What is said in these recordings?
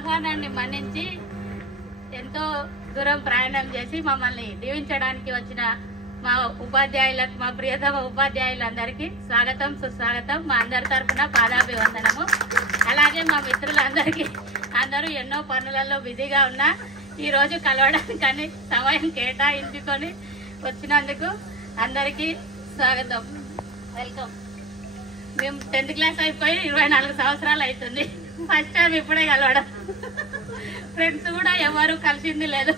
ఆహ్వానాన్ని మన్నించి ఎంతో దూరం ప్రయాణం చేసి మమ్మల్ని దీవించడానికి వచ్చిన మా ఉపాధ్యాయులకు, మా ప్రియతమ ఉపాధ్యాయులందరికీ స్వాగతం, సుస్వాగతం. మా అందరి తరఫున పాదాభివందనము. అలాగే మా మిత్రులందరికీ, అందరూ ఎన్నో పనులలో బిజీగా ఉన్నా ఈరోజు కలవడానికని సమయం కేటాయించుకొని వచ్చినందుకు అందరికీ స్వాగతం, వెల్కమ్. మేము 10th క్లాస్ అయిపోయి 24 సంవత్సరాలు అవుతుంది. ఫస్ట్ టైం ఇప్పుడే కలవడం. ఫ్రెండ్స్ కూడా ఎవరు కలిసింది లేదు.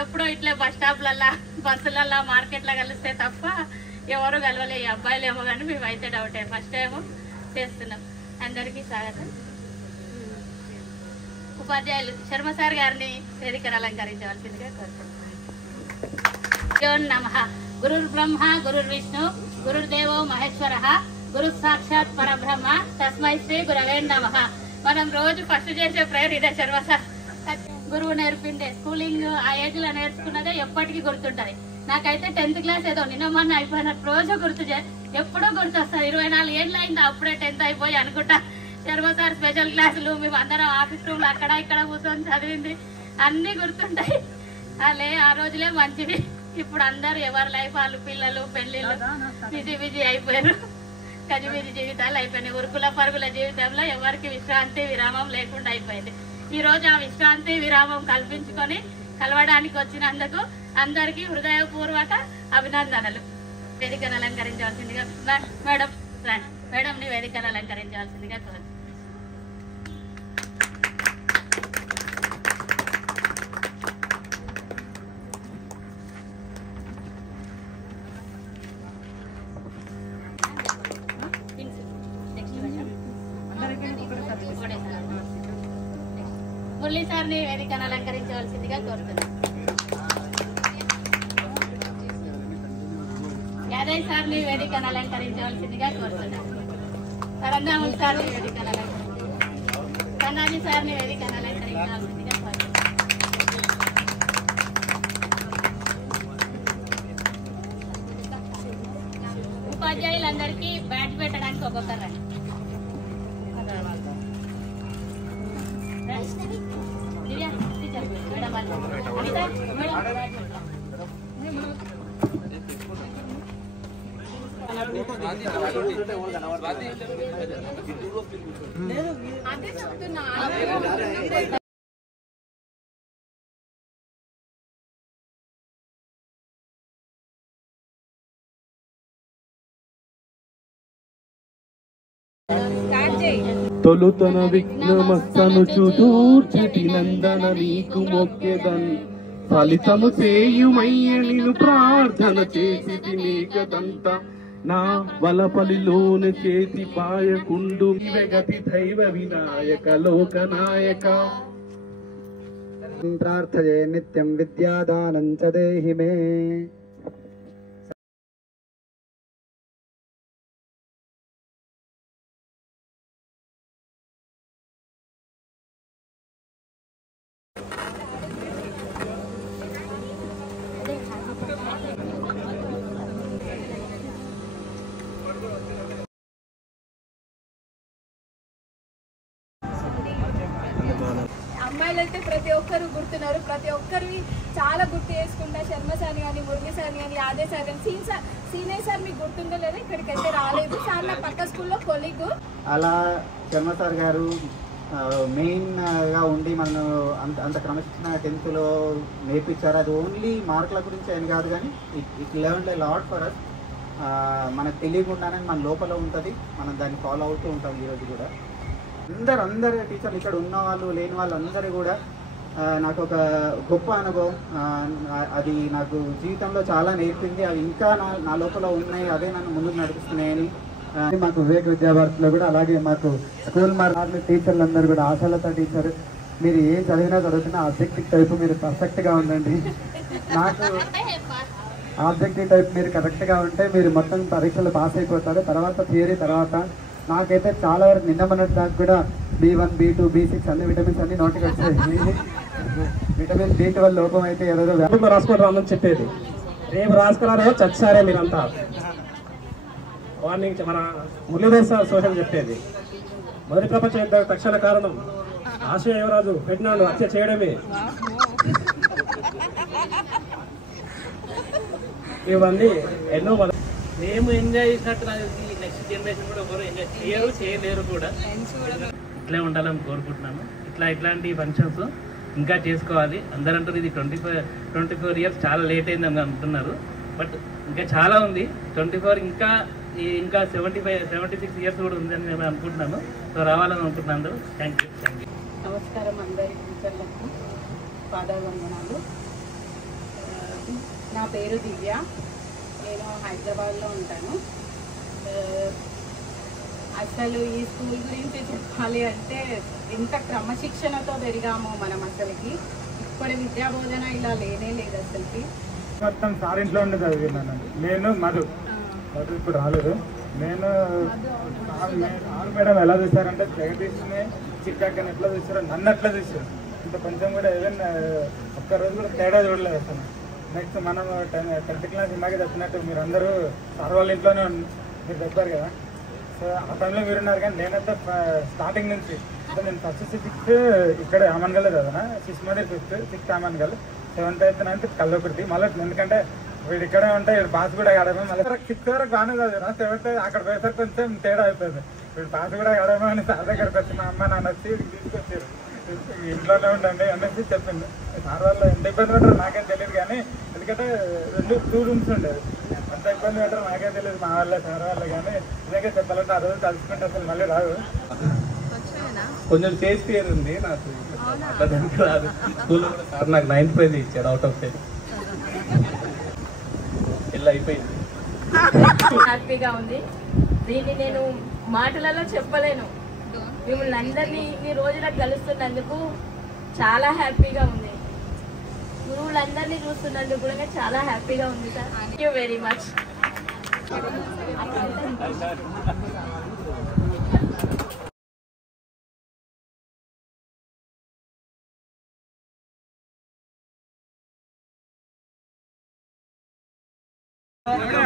ఎప్పుడో ఇట్లా బస్ స్టాప్లల్లో, బస్సులల్లో, మార్కెట్లో కలిస్తే తప్ప ఎవరు కలవలే. ఈ అబ్బాయిలు ఏమో కానీ మేమైతే డౌటే. ఫస్ట్ టైం చేస్తున్నాం. అందరికీ స్వాగతం. ఉపాధ్యాయులు శర్మ సార్ గారిని వేదికను అలంకరించవలసిందిగా కోరుతున్నాం. నమః. గురుర్ బ్రహ్మ గురుర్ విష్ణు గురుర్దేవో మహేశ్వరః గురు సాక్షాత్ పరబ్రహ్మ తస్మై శ్రీ గురవే నమః. మనం రోజు ఫస్ట్ చేసే ప్రేయర్ ఇదే. శర్మ సార్ గురువు నేర్పిండే స్కూలింగ్ ఆ ఏజ్ లో నేర్చుకున్నదే ఎప్పటికీ గుర్తుంటది. నాకైతే 10th క్లాస్ ఏదో నిన్న మొన్న అయిపోయినట్టు రోజు ఎప్పుడో గుర్తొస్తుంది. 24 ఏళ్ళు అయింది అప్పుడే 10th అయిపోయి అనుకుంటా. శర్మ సార్ స్పెషల్ క్లాసులు, మేము అందరం ఆఫీస్ రూమ్ లో అక్కడ ఇక్కడ కూర్చొని చదివింది అన్ని గుర్తుంటాయి. ఆ రోజులే మంచివి. ఇప్పుడు అందరు ఎవరి లైఫ్ వాళ్ళు, పిల్లలు, పెళ్లిళ్ళు, బిజీ అయిపోయారు. గజిబిజి జీవితాలు అయిపోయినాయి. ఉరుకుల పరుగుల జీవితంలో ఎవరికి విశ్రాంతి విరామం లేకుండా అయిపోయింది. ఈ రోజు ఆ విశ్రాంతి విరామం కల్పించుకొని కలవడానికి వచ్చినందుకు అందరికీ హృదయపూర్వక అభినందనలు. వేదికను అలంకరించవలసిందిగా మేడం ని వేదికను అలంకరించవలసిందిగా కోరు. మురళీ సార్ని వేదికను అలంకరించవలసిందిగా కోరుతున్నాను. యాదయ్య సార్ని వేదికను అలంకరించవలసిందిగా కోరుతున్నాను. కరందాముల్ సార్ని వేదికను అలంకరించాలి. కన్నాజీ సార్ని వేదికను అలంకరించవలసిందిగా కోరుతున్నాను. ఉపాధ్యాయులందరికీ బ్యాట్ పెట్టడానికి ఒక్కొక్కరు రండి. అదే చెప్తున్నా. తొలుతన విఘ్నమస్తను చూదూర్చటి నందన నీకు మొక్కెదన్ ఫలితము చేయుమయ్య నిన్ను ప్రార్థన చేసి నీకదంతా నా వలపలిలోన చేతి పాయకుండు గతి దైవ వినాయక లోకనాయక ప్రార్థయే నిత్యం విద్యాదానం చ దేహి మే. అమ్మాయిలైతే ప్రతి ఒక్కరు గుర్తున్నారు. ప్రతి ఒక్కరిని చాలా గుర్తు చేసుకుంటా. శర్మ సార్ కానీ, మురళి సార్ కానీ, యాదవ్ సార్ కానీ, సీనియర్ సార్ మీకు గుర్తుండలేదు. ఇక్కడికి అయితే రాలేదు సార్. నా పక్క స్కూల్లో కొలీగ్. అలా శర్మ సార్ గారు మెయిన్గా ఉండి మనం అంత క్రమశిక్షణ 10th లో నేర్పించారు. అది ఓన్లీ మార్కుల గురించి అని కాదు, కానీ it learn a lot for us. మనకు తెలియకుండానే మన లోపల ఉంటుంది, మనం దాన్ని ఫాలో అవుతూ ఉంటాం. ఈరోజు కూడా అందరు టీచర్లు ఇక్కడ ఉన్న వాళ్ళు, లేని వాళ్ళు అందరూ కూడా నాకు ఒక గొప్ప అనుభవం. అది నాకు జీవితంలో చాలా నేర్పింది. అవి ఇంకా నా లోపల ఉన్నాయి, అదే నన్ను ముందుకు నడిపిస్తున్నాయని. మాకు వివేక్ విద్యాభారతిలో కూడా అలాగే మాకు స్కూల్ మార్కులు టీచర్లు అందరూ కూడా, ఆశాలత టీచర్, మీరు ఏం చదివినా చదువుతున్నా ఆబ్జెక్టివ్ టైప్ మీరు పర్ఫెక్ట్గా ఉండండి. నాకు ఆబ్జెక్టివ్ టైప్ మీరు కరెక్ట్గా ఉంటే మీరు మొత్తం పరీక్షలు పాస్ అయిపోతారు. తర్వాత థియరీ, తర్వాత నాకైతే చాలా వరకు నిన్న మొన్నటి దాకా కూడా B1, B2, B6 అన్ని విటమిన్స్ అన్ని నోటికి వచ్చాయి. విటమిన్ B12 లోపం అయితే ఏదో రాసుకొని రామని చెప్పేది. రేపు రాసుకున్నారో చచ్చారే మీరంతా. వార్నింగ్ మన మురళీధర్ సార్ సోషల్ చెప్పేది. మొదటి ప్రపంచ యుద్ధానికి తక్షణ కారణం ఆశ్రయ యువరాజు పెట్టినాడు హత్య చేయడమే. ఇవన్నీ ఎన్నో మేము ఎంజాయ్ చేసినట్టు నాకు తెలిసి నెక్స్ట్ జనరేషన్ కూడా ఎవరు ఎంజాయ్ చేయలేరు కూడా. ఇట్లే ఉండాలని కోరుకుంటున్నాను. ఇట్లాంటి ఫంక్షన్స్ ఇంకా చేసుకోవాలి. అందరూ అంటారు ఇది 24 ఇయర్స్ చాలా లేట్ అయిందని అంటున్నారు. బట్ ఇంకా చాలా ఉంది. 24 ఇంకా 76 ఇయర్స్ కూడా ఉందని నేను అనుకుంటున్నాను. సో రావాలని అనుకుంటున్నాను అందరూ. Thank you. నమస్కారం అందరి టీచర్లకు పాదావందనాలు. నా పేరు దివ్య. నేను హైదరాబాద్లో ఉంటాను. అసలు ఈ స్కూల్ గురించి చెప్పాలి అంటే ఎంత క్రమశిక్షణతో పెరిగామో మనం అసలుకి. ఇప్పటి విద్యా బోధన ఇలా లేనే లేదు అసలుకి. మొత్తం సార్ ఇంట్లో ఉండి చదివినాను. నేను మధు ఇప్పుడు రాలేదు. నేను ఆరు మేడం ఎలా చూసారంటే జగదీష్ని చిక్కాకని ఎట్లా చూసారో నన్ను ఎట్లా చూసారు. ఇంత కొంచెం కూడా ఏదైనా ఒక్కరోజు కూడా తేడా చూడలేదు అసలు. నెక్స్ట్ మనం 10th క్లాస్ ఇందాక చెప్పినట్టు మీరు అందరూ సార్ వాళ్ళ ఇంట్లోనే మీరు చెప్పారు కదా. సో ఆ టైంలో మీరున్నారు. కానీ నేనైతే స్టార్టింగ్ నుంచి అంటే నేను ఫస్ట్ 6th ఇక్కడ ఆమన్గల్ చదివినా. 6th మధ్య 5th 6th Amangal, 7th 8th 9th కల్లొకటి. మళ్ళీ ఎందుకంటే వీడు ఇక్కడే ఉంటే వీడు పాస్ కూడా ఆడమే. మళ్ళీ 6th వరకు బాగానే చదివినా. 7th అక్కడ పోయేసరికి కొంచెం తేడా అయిపోయింది. వీడు పాస్ కూడా ఆడమే అని సార్ దగ్గరికి వచ్చి మా అమ్మ నాన్న వచ్చి తీసుకొచ్చారు. ఇంట్లోనే ఉండండి అనేసి చెప్పింది. సార్ వాళ్ళు ఎంత ఇబ్బంది పెట్టారు నాకేం తెలియదు. కానీ ఎందుకంటే 2 రూమ్స్ ఉండేది. అంత ఇబ్బంది పెట్టారు నాకేం తెలియదు. మా వాళ్ళే సార్ వాళ్ళే. కానీ నిజంగా చెప్పాలంటే ఆ రోజు తలుచుకుంటే అసలు మళ్ళీ రాదు. కొంచెం ఫేస్ ఫియర్ ఉంది నాకు. రాదు స్కూల్లో కూడా సార్ నాకు 9th ప్రైజ్ ఇచ్చాడు అవుట్ ఆఫ్ 10. ఇలా అయిపోయింది. హ్యాపీగా ఉంది. దీన్ని నేను మాటలలో చెప్పలేను. మిమ్మల్ని అందరినీ ఈ రోజులకు కలుస్తున్నందుకు చాలా హ్యాపీగా ఉంది. గురువులందరినీ చూస్తున్నందుకు కూడా చాలా హ్యాపీగా ఉంది sir. Thank you very much.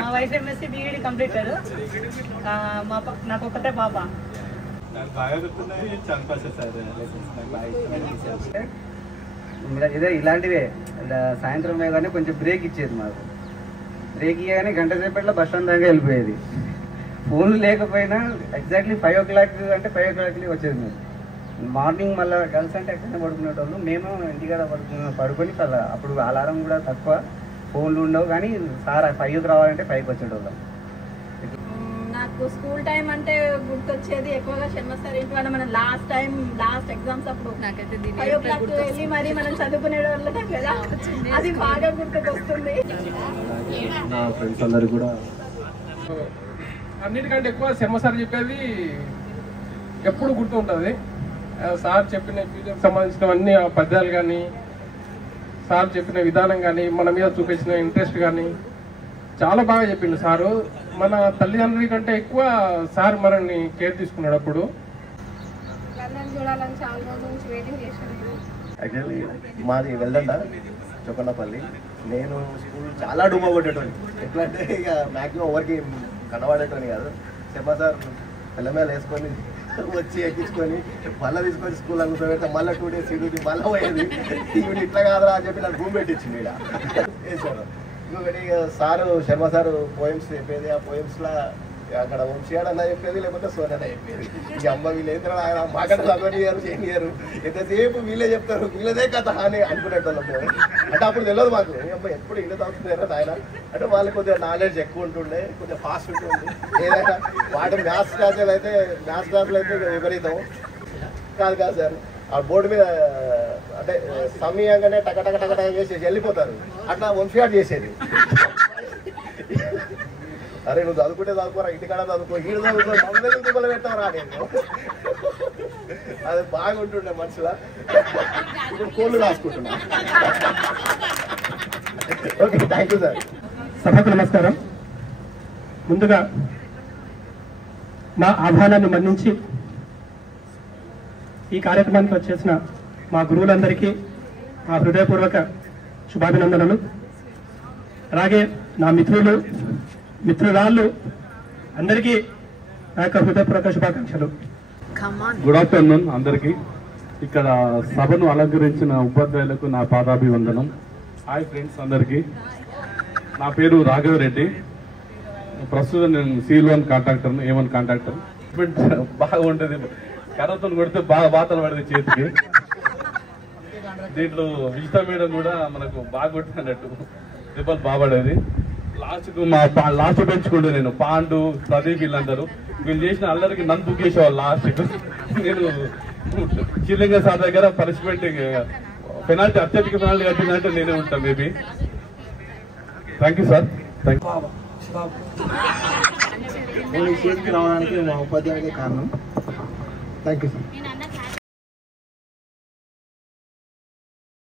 మా వైఫ్ ఎంఎస్సీ బీఈడి కంప్లీటెడ్. నాకు ఒకటే పాప. నాకు బాగా గుర్తున్నాయి ఇదే ఇలాంటివే. సాయంత్రం వేగానే కొంచెం బ్రేక్ ఇచ్చేది మాకు. బ్రేక్ ఇవ్వగానే గంట సేపట్లో బస్ స్టాండ్ దాకా వెళ్ళిపోయేది. ఫోన్లు లేకపోయినా ఎగ్జాక్ట్లీ 5 o'clock అంటే 5 o'clock వచ్చేది మేము. మార్నింగ్ మళ్ళీ గర్ల్స్ అంటే ఎక్కడైనా పడుకునేటోళ్ళు. మేము ఇంటికాడ పడుకొని అప్పుడు అలారం కూడా తక్కువ, ఫోన్లు ఉండవు. కానీ సార్ 5కి రావాలంటే 5కి వచ్చేటోళ్ళం. నాకు స్కూల్ టైం అంటే గుర్తొచ్చేది ఎక్కువగా శర్మ సార్ ఇంట్లో మనం లాస్ట్ ఎగ్జామ్స్ అప్పుడు 5 o'clock వెళ్ళి మరి మనం చదువుకునే వాళ్ళం కదా. అది బాగా గుర్తుకొస్తుంది. నా ఫ్రెండ్స్ అందరు కూడా అన్నిటికంటే ఎక్కువ శర్మ సార్ చెప్పేది ఎప్పుడు గుర్తు ఉంటుంది. సార్ చెప్పిన ఫ్యూచర్కి సంబంధించినవన్నీ పద్యాలు కానీ, సార్ చెప్పిన విధానం కానీ, మన మీద చూపించిన ఇంట్రెస్ట్ కానీ చాలా బాగా చెప్పిండు సారు. మన తల్లిదండ్రుల కంటే ఎక్కువ సార్ మనల్ని కేర్ తీసుకున్నాడు. అప్పుడు చూడాలని చాలా రోజుల నుంచి వెయిటింగ్ చేశాను. యాక్చువల్లీ మాది వెల్దండ చొక్కన్నపల్లి. నేను స్కూల్ చాలా డూమా కొట్టేటోని. ఎట్లా అంటే ఇక మ్యాక్సిమం ఎవరికి కనబడేటోని కాదు. శర్మ సార్ పిల్లమేలు వేసుకొని వచ్చి ఎక్కించుకొని మళ్ళీ తీసుకొని స్కూల్ కూర్చోబెడితే మళ్ళీ 2 days ఇటు మళ్ళీ పోయేది. ఇవి ఇట్లా కాదురా అని చెప్పి నాకు రూమ్ పెట్టించింది ఇక్కడ వేసాడు. ఇంకొకటి సారు శర్మ సారు పోయిమ్స్ చెప్పేది. ఆ పోయిమ్స్లో అక్కడ వంశీయాడన్నా చెప్పేది, లేకపోతే సోనన్నా చెప్పేది. ఈ అమ్మ వీళ్ళు ఏంటో ఆయన మాకంటే చదవనియారు చేయనియారు, ఎంతసేపు వీళ్ళే చెప్తారు, వీళ్ళదే కథ అని అనుకునేటోళ్ళం. అంటే అప్పుడు తెలియదు మాకు అమ్మ ఎప్పుడు ఇంట్లో చదువుతున్నారో ఆయన. అంటే వాళ్ళకి కొద్దిగా నాలెడ్జ్ ఎక్కువ ఉంటుండే, కొద్దిగా ఫాస్ట్ ఉంటుండే. ఏదైనా వాటి మ్యాథ్స్ క్లాసులు అయితే విపరీతం కాదు సార్. ఆ బోర్డు మీద అంటే సమయంగానే టక చేసి వెళ్ళిపోతారు. అట్లా వంశీయాడ్ చేసేది. అరే నువ్వు చదువుకుంటే చదువుకోరా, ఇంటికాడ చదువుకో, ఈడు చదువుకో, మమ్మల్ని దుబ్బలు పెట్టావురా నేను. అది బాగుంటుండే మనుషుల. ఇప్పుడు కోళ్ళు రాసుకుంటున్నా. Okay, thank you sir. సభకు నమస్కారం. ముందుగా మా ఆహ్వానాన్ని మన్నించి ఈ కార్యక్రమానికి వచ్చేసిన మా గురువులందరికీ మా హృదయపూర్వక శుభాభినందనలు. అలాగే నా మిత్రురాళ్ళు అందరికీ నా యొక్క హృదయపూర్వక శుభాకాంక్షలు. గుడ్ ఆఫ్టర్నూన్ అందరికీ. ఇక్కడ సభను అలంకరించిన ఉపాధ్యాయులకు నా పాదాభివందనం. హాయ్ ఫ్రెండ్స్ అందరికీ. నా పేరు రాఘవరెడ్డి. ప్రస్తుతం నేను C1 కాంట్రాక్టర్, A1 కాంట్రాక్టర్. బాగా ఉంటుంది, కర్రతో కొడితే బాగా వాతలు పడేది చేతికి. దీంట్లో విజితా మేడం కూడా మనకు బాగా కొట్టినట్టు దెబ్బలు బాగా పడేది. లాస్ట్కు లాస్ట్ పెంచుకుంటే నేను పాండు ప్రదీప్ వీళ్ళందరూ వీళ్ళు చేసిన అందరికి నన్ను బుక్ చేసేవాళ్ళు. లాస్ట్కు నేను శ్రీలింగ సార్ దగ్గర పనిష్మెంట్ పెనాల్టీ అత్యధిక పెనాల్టీ కట్టిందంటే నేనే ఉంటాను maybe. Thank you sir. Thank నేను ఈ స్టేజ్కి రావడానికి మా ఉపాధ్యాయులకే కారణం. Thank you sir.